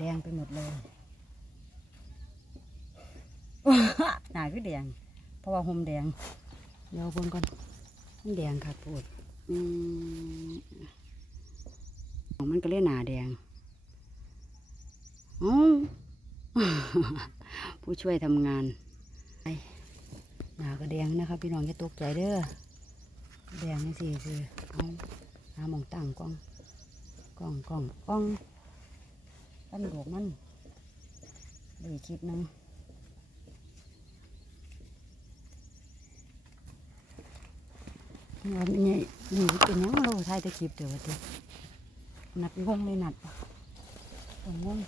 แดงไปหมดเลยหนาคือแดง เพราะว่าหมแดง เดี๋ยวเบนก่อนมันแดงค่ะปวดอืมมันก็เลยหนาแดงอ๋อผู้ช่วยทำงานไปหนาก็แดงนะครับพี่น้องจะตกใจเด้อแดงนี่สิคือเอาหาหมองตั้งกล้องกล้องกล้องกล้อง ตั้นดอกมันดูอีคลิปหนึงว่ามันนี่นี่เป็นยังเราถ่ายต่คลิปเดี๋ยวว่าตินัดงงเลยหนัดต้องงง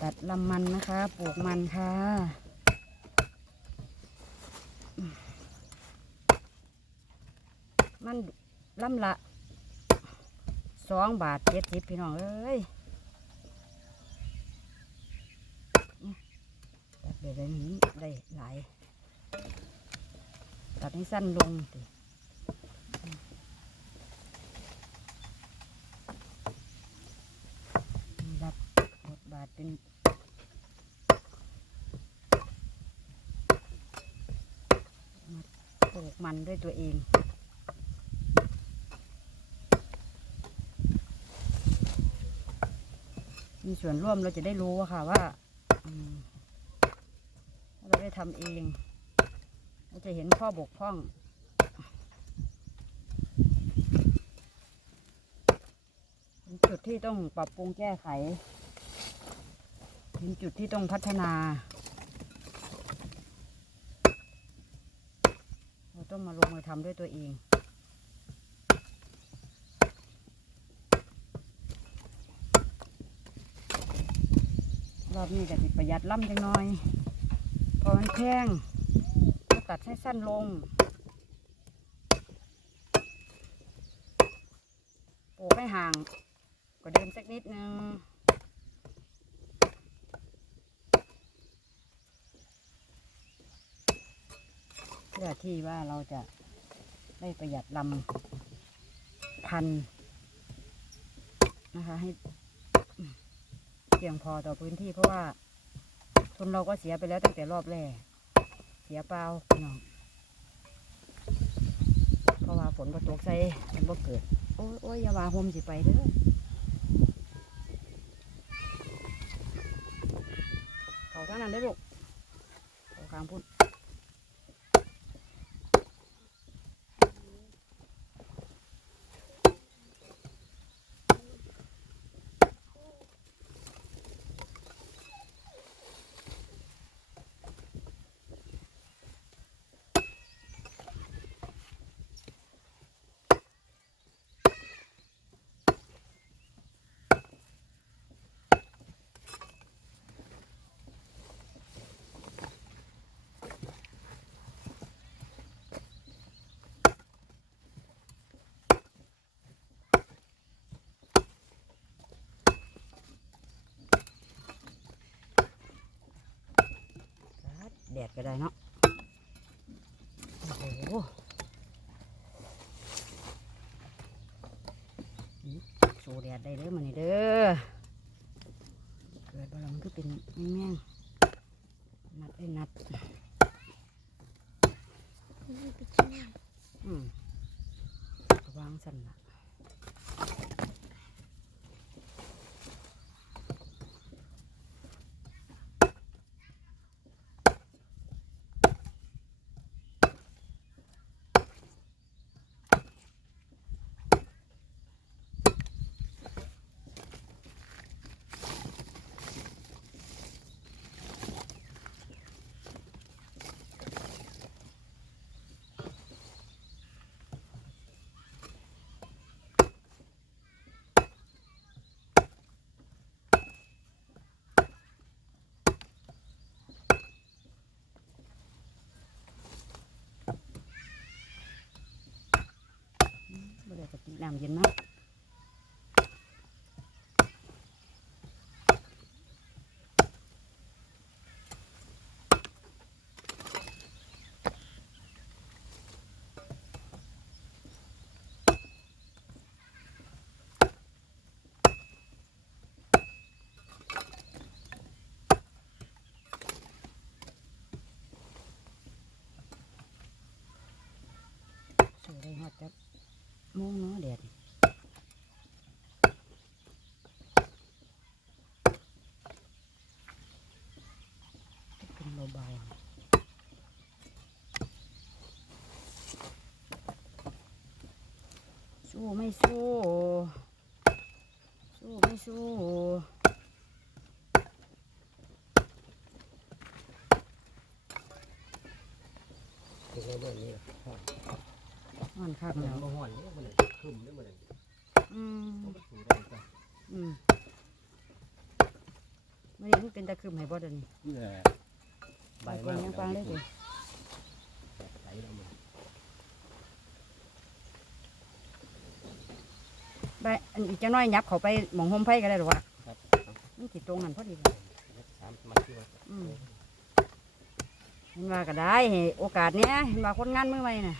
ตัดลำมันนะคะปลูกมันค่ะมันลำละ สองบาทเจ็ดสิบพี่น้องเอ้ยอื้อตัดไปได้นี้ได้หลาย ตัดให้สั้นลงสิรับบทบาทเป็นมาปลูกมันด้วยตัวเอง มีส่วนร่วมเราจะได้รู้ค่ะว่าเราได้ทำเอง เราจะเห็นข้อบกพร่องจุดที่ต้องปรับปรุงแก้ไขเป็นจุดที่ต้องพัฒนา เราต้องมาลงมือทำด้วยตัวเอง รอบนี้ก็สิประหยัดล่ำจังน้อย พอมันแพงก็ตัดให้สั้นลงปลูกให้ห่างก็เดินสักนิดนึงเพื่อที่ว่าเราจะได้ประหยัดลำพันธุ์นะคะให้ เพียงพอต่อพื้นที่เพราะว่า ทุนเราก็เสียไปแล้วตั้งแต่รอบแรก เสียเปล่าพี่น้องเพราะว่าฝนก็ตกใส่มันก็เกิด โอ้ยโอ้ยอย่าว่าโฮมสิไปเด้อเขาท่านั้นได้ลูกเขาข้างพุ่น แดดก็ได้เนาะโอ้โหสูแดดได้เด้อมันนี่เด้อเกิดบาลังก็เป็นแม่งๆนัดไอ้นัดอืมก็วางสั่นละ làm gì nó. Đây hoạt chất โมงเนาะแดดนี่ขึ้นเบาๆสู้ไม่สู้ สู้ไม่สู้ถึงในเมื่อนี้ห่อ นมันคักมันแล้วบ่ห่อนนี่มันขึ้นนี่มันอืมต้องไปสู่ได้จ้ะอืมมันยังเป็นตะคืมให้บ่เดยวนี้นี่แหละใบใบมากยังฟังเลยสิใบแล้วมันใบอันอีกจะน้อยยับเขาไปหมองโฮมไผ่ก็ได้หรอวะครับมันติดตรงนั้นพอดีสามมาที่ว่าอืมเห็นว่าก็ได้ให้โอกาสเนี้ยเห็นว่าคนงานมือใหม่น่ะ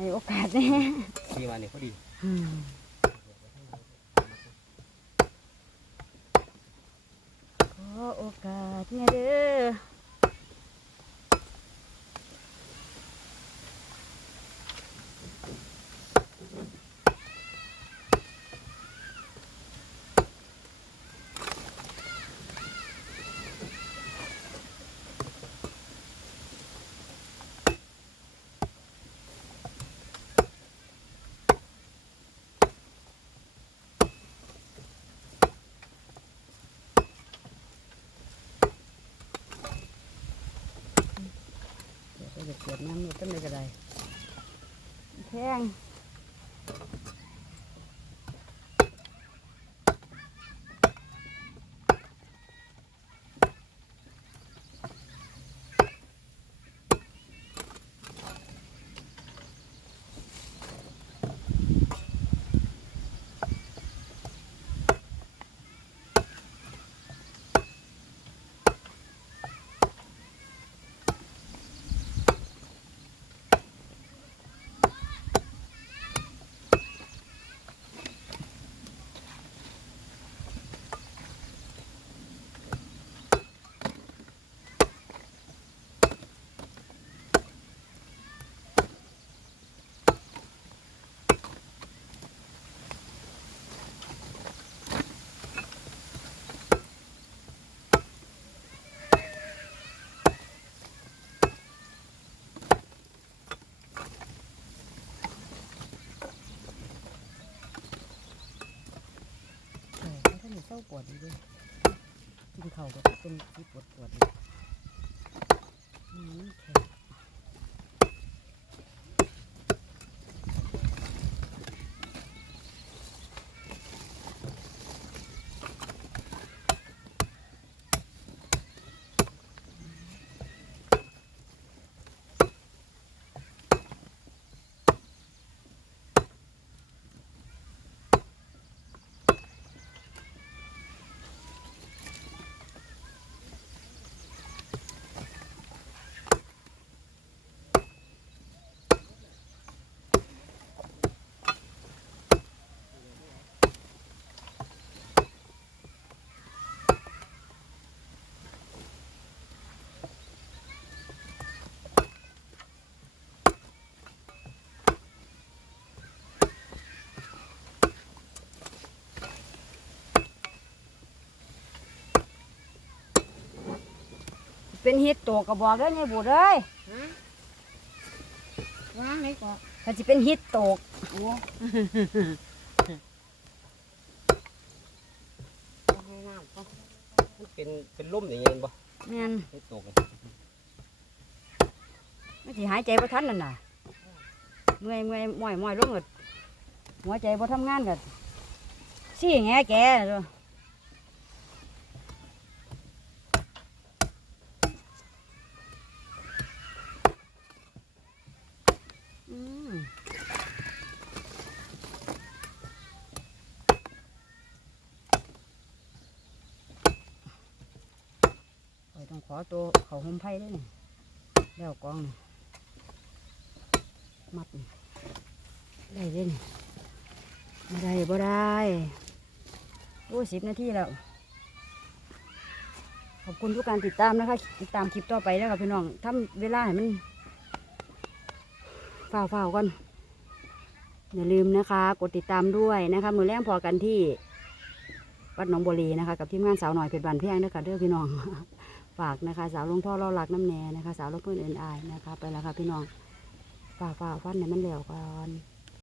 ให้โอกาสเนี้ยที่มาเนี่ยพอดีอืมขอโอกาสเนี่ยเด้อ เดี๋ยวก็จะเกิดน้ำอยู่ต้นใดก็ได้แพง ปวดดีด้วยกินเข่าก็เป็นที่ปวดปวดเลยอืมแข็ง เป็นฮิตตัวกระบอกเด้อไงบูดเอ้ยว่างไหนก่อนถ้าจะเป็นฮิตตกโอ้ให้น้ำก็มันเป็นเป็นล่มอย่างเงี้ยบ่แม่นไม่ตกไม่สิหายใจบ่ทันนั่นน่ะเมื่อยเมื่อยม่อยม่อยลงเกิดหัวใจบ่ทำงานเกิดซี่แงแกเด้ออืม ขอตัวเขาห่มไผ่ด้วยนี่แล้วกองนี่มัดนี่ได้เด้นี่ไม่ได้บ่ได้โอ้สิบนาทีแล้ว ขอบคุณทุกการติดตามนะคะ ติดตามคลิปต่อไปแล้วกับพี่น้องทำเวลาให้มันฝ้าวฝ้าวก่อนอย่าลืมนะคะ กดติดตามด้วยนะคะมือแรงพอกันที่วัดหนองบัวลีนะคะ กับทีมงานสาวหน่อยเพชรบานเพียงนะคะเด้อพี่น้อง ฝากนะคะ สาวลงท่อเล่าหลักน้ำแน่นะคะ สาวลงเพื่อนเอินอายนะคะ ไปแล้วค่ะพี่น้องฝากฝากฟันเนี่ยมันเหลวก่อน